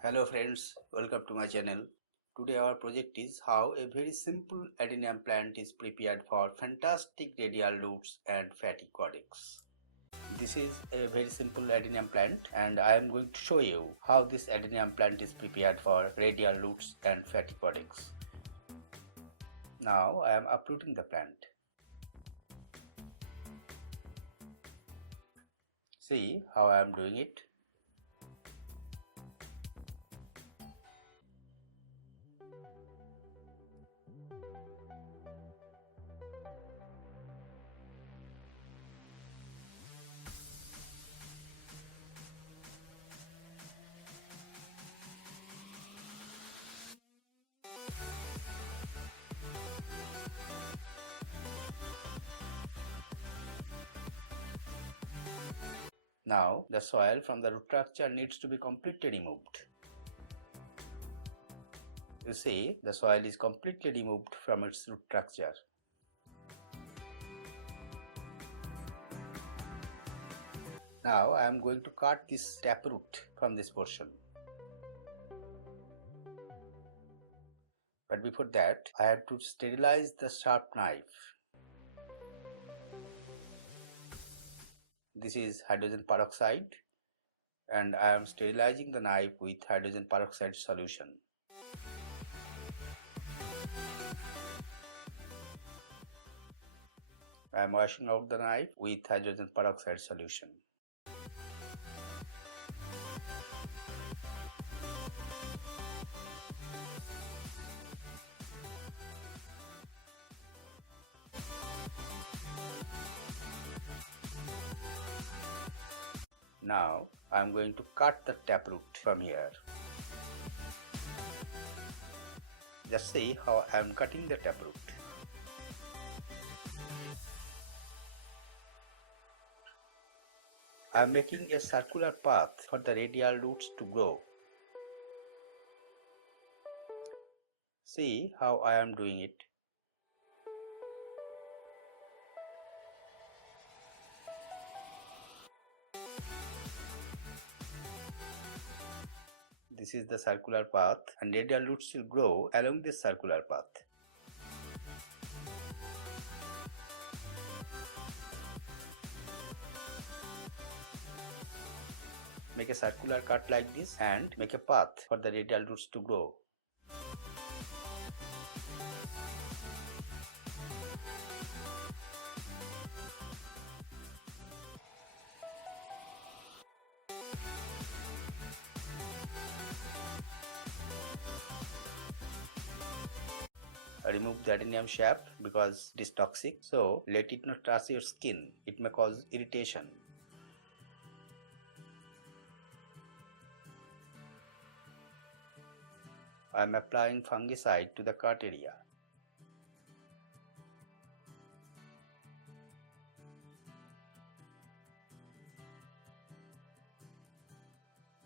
Hello friends, welcome to my channel. Today our project is how a very simple adenium plant is prepared for fantastic radial roots and fatty caudex. This is a very simple adenium plant and I am going to show you how this adenium plant is prepared for radial roots and fatty caudex. Now I am uprooting the plant. See how I am doing it. Now the soil from the root structure needs to be completely removed. You see, the soil is completely removed from its root structure. Now I am going to cut this taproot from this portion. But before that, I have to sterilize the sharp knife. This is hydrogen peroxide and I am sterilizing the knife with hydrogen peroxide solution. I am washing out the knife with hydrogen peroxide solution. Now I am going to cut the taproot from here. Just see how I am cutting the taproot. I am making a circular path for the radial roots to grow. See how I am doing it. This is the circular path and radial roots will grow along this circular path. Make a circular cut like this and make a path for the radial roots to grow. Remove the adenium shaft because it is toxic, so let it not touch your skin, it may cause irritation. I am applying fungicide to the cut area.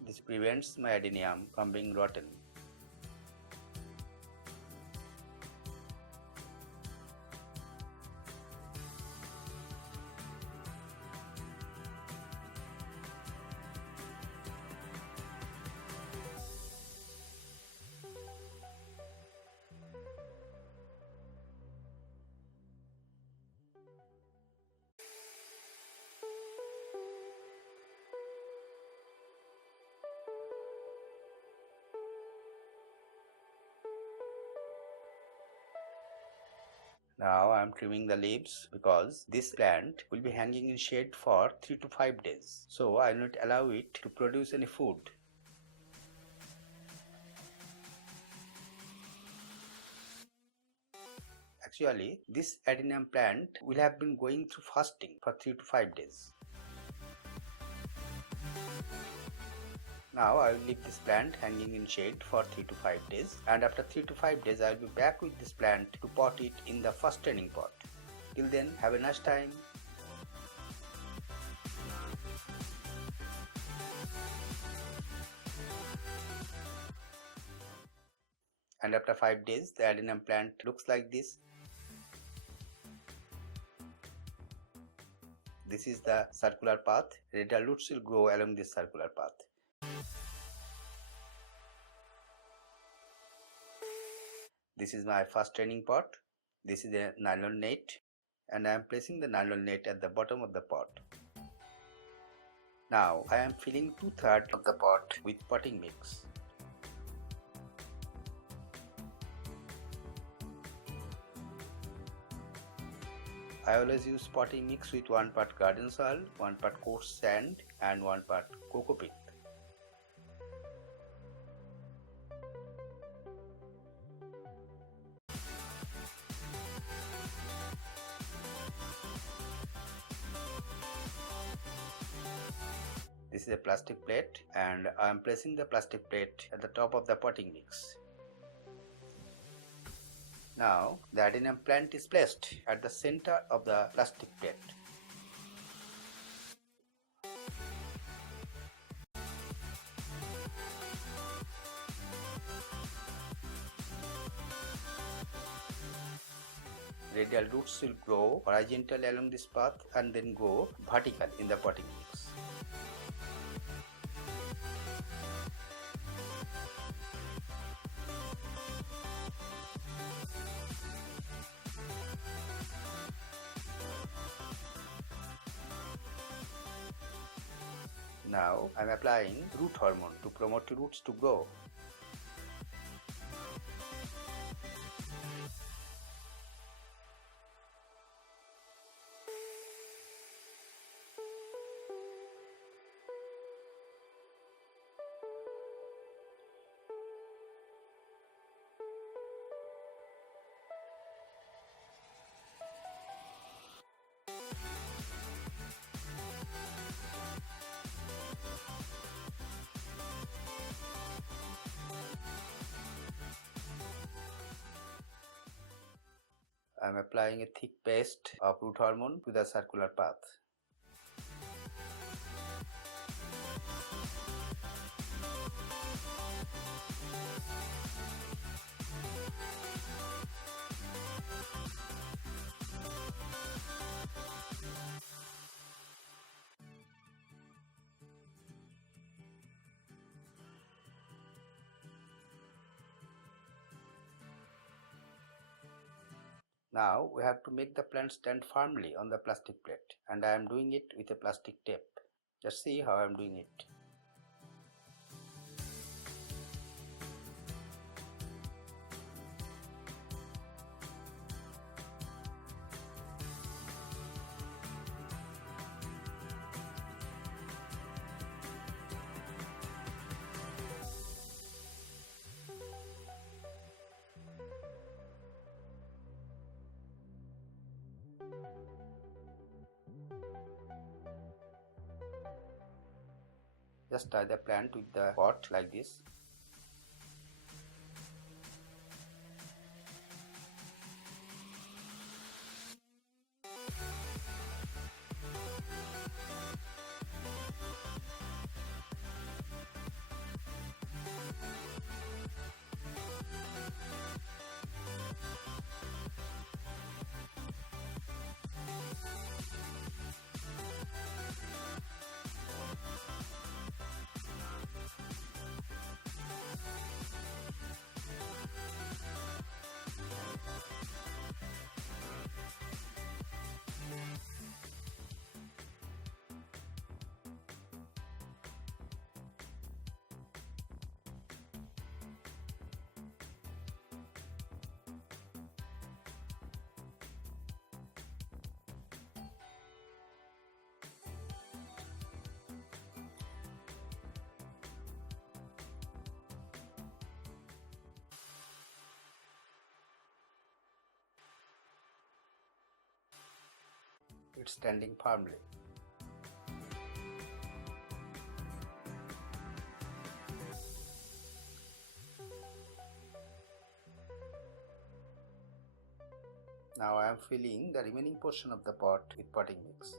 This prevents my adenium from being rotten. Now I am trimming the leaves because this plant will be hanging in shade for 3 to 5 days. So I will not allow it to produce any food. Actually, this adenium plant will have been going through fasting for 3 to 5 days. Now I will leave this plant hanging in shade for 3 to 5 days, and after 3 to 5 days I will be back with this plant to pot it in the first training pot. Till then, have a nice time. And after 5 days the adenium plant looks like this. This is the circular path. Radial roots will grow along this circular path. This is my first training pot. This is a nylon net, and I am placing the nylon net at the bottom of the pot. Now I am filling 2/3 of the pot with potting mix. I always use potting mix with 1 part garden soil, 1 part coarse sand and 1 part coco peat. This is a plastic plate and I am placing the plastic plate at the top of the potting mix. Now the adenium plant is placed at the center of the plastic plate. Radial roots will grow horizontally along this path and then go vertical in the potting mix. Now I am applying root hormone to promote roots to grow. I am applying a thick paste of root hormone to the circular path. Now we have to make the plant stand firmly on the plastic plate, and I am doing it with a plastic tape. Just see how I am doing it. Just tie the plant with the pot like this. It's standing firmly. Now I am filling the remaining portion of the pot with potting mix.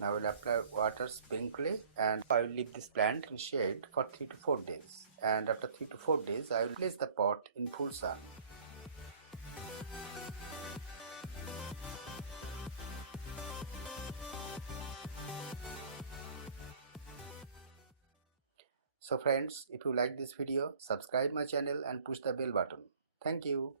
Now I will apply water sprinkly and I will leave this plant in shade for 3 to 4 days. And after 3 to 4 days I will place the pot in full sun. So friends, if you like this video, subscribe my channel and push the bell button. Thank you.